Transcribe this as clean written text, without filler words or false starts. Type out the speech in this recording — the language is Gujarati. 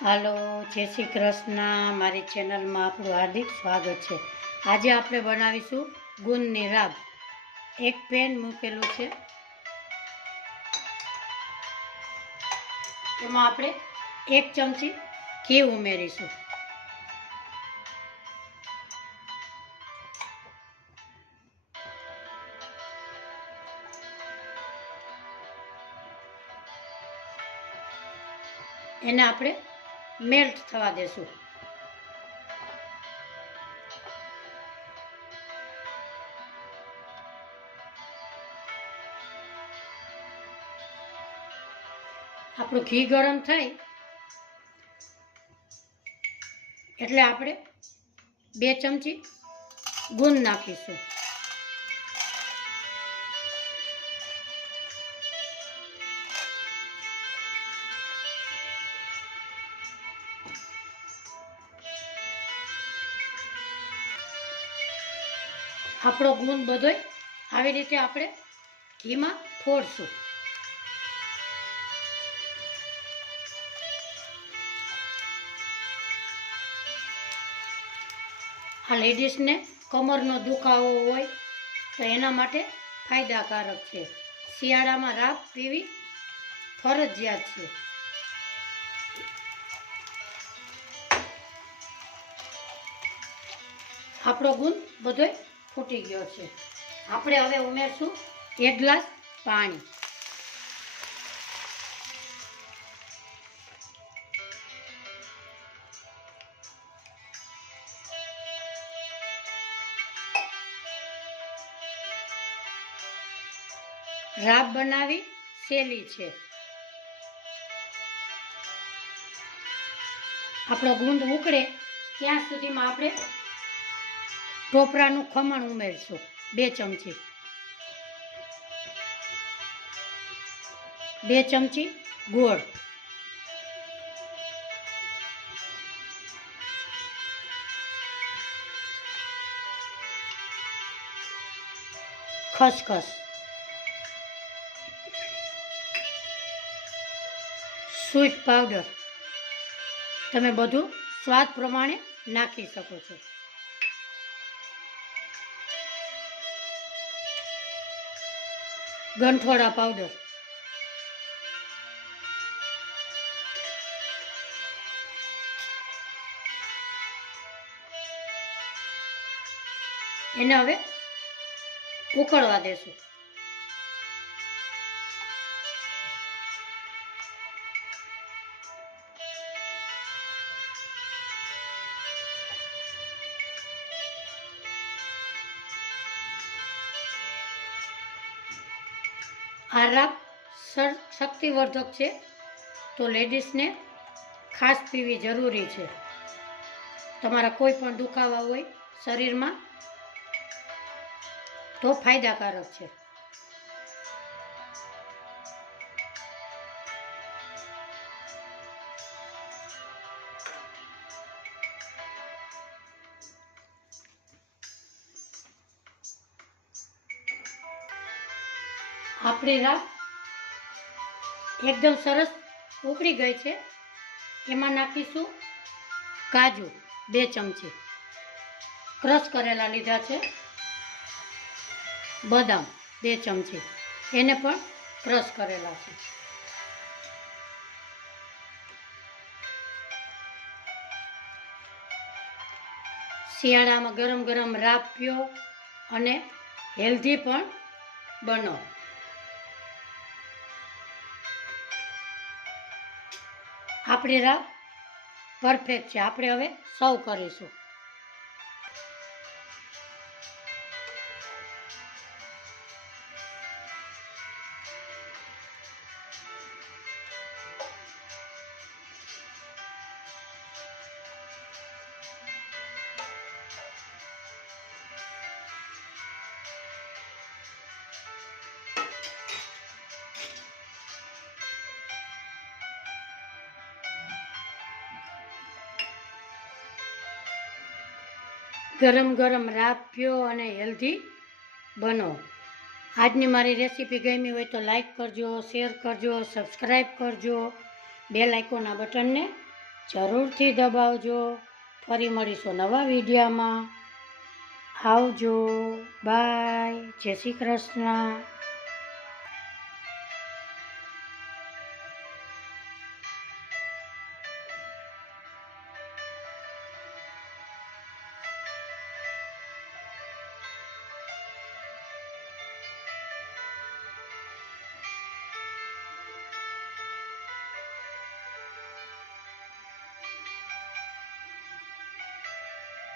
હાલો, જય શ્રી કૃષ્ણ. મારી ચેનલમાં આપણું હાર્દિક સ્વાગત છે. આજે આપણે બનાવીશું ગુંદની રાબ. એક પેન મૂકેલું છે, એમાં આપણે 1 ચમચી ઘી ઉમેરીશું. એને આપણે મેલ્ટ થવા દેશું. આપણું ઘી ગરમ થાય એટલે આપણે 2 ચમચી ગુંદ નાખીશું. આપણો ગુંદ બધોય આવી રીતે આપણે ઘીમાં ફોડશું. આ લેડીઝને કમરનો દુખાવો હોય તો એના માટે ફાયદાકારક છે. શિયાળામાં રાબ પીવી ફરજિયાત છે. આપણો ગુંદ બધોય ફૂટી ગયો છે. આપણે હવે ઉમેરશું 1 ગ્લાસ પાણી. રાબ બનાવી સહેલી છે. આપણો ગુંદ ઉકળે ત્યાં સુધીમાં આપણે ટોપરાનું ખમણ ઉમેરશું 2 ચમચી. 2 ચમચી ગોળ, ખસખસ, સ્વીટ પાવડર તમે બધું સ્વાદ પ્રમાણે નાખી શકો છો. ગંઠોડા પાવડર, એને હવે ઉકળવા દેશું. આ રાબ શક્તિવર્ધક છે, તો લેડીઝને ખાસ પીવી જરૂરી છે. તમારા કોઈ પણ દુખાવા હોય શરીરમાં તો ફાયદાકારક છે. આપણી રાબ એકદમ સરસ ઉકળી ગઈ છે. એમાં નાખીશું કાજુ 2 ચમચી, ક્રશ કરેલા લીધા છે. બદામ 2 ચમચી, એને પણ ક્રશ કરેલા છે. શિયાળામાં ગરમ ગરમ રાબ પીઓ અને હેલ્ધી પણ બનો. આપણી રાબ પરફેક્ટ છે. આપણે હવે સર્વ કરીશું. ગરમ ગરમ રાબ પીઓ અને હેલ્ધી બનો. આજની મારી રેસીપી ગમી હોય તો લાઈક કરજો, શેર કરજો, સબસ્ક્રાઈબ કરજો, બેલ આઇકોનના બટનને જરૂરથી દબાવજો. ફરી મળીશું નવા વિડીયોમાં. આવજો. બાય. જય શ્રી કૃષ્ણ.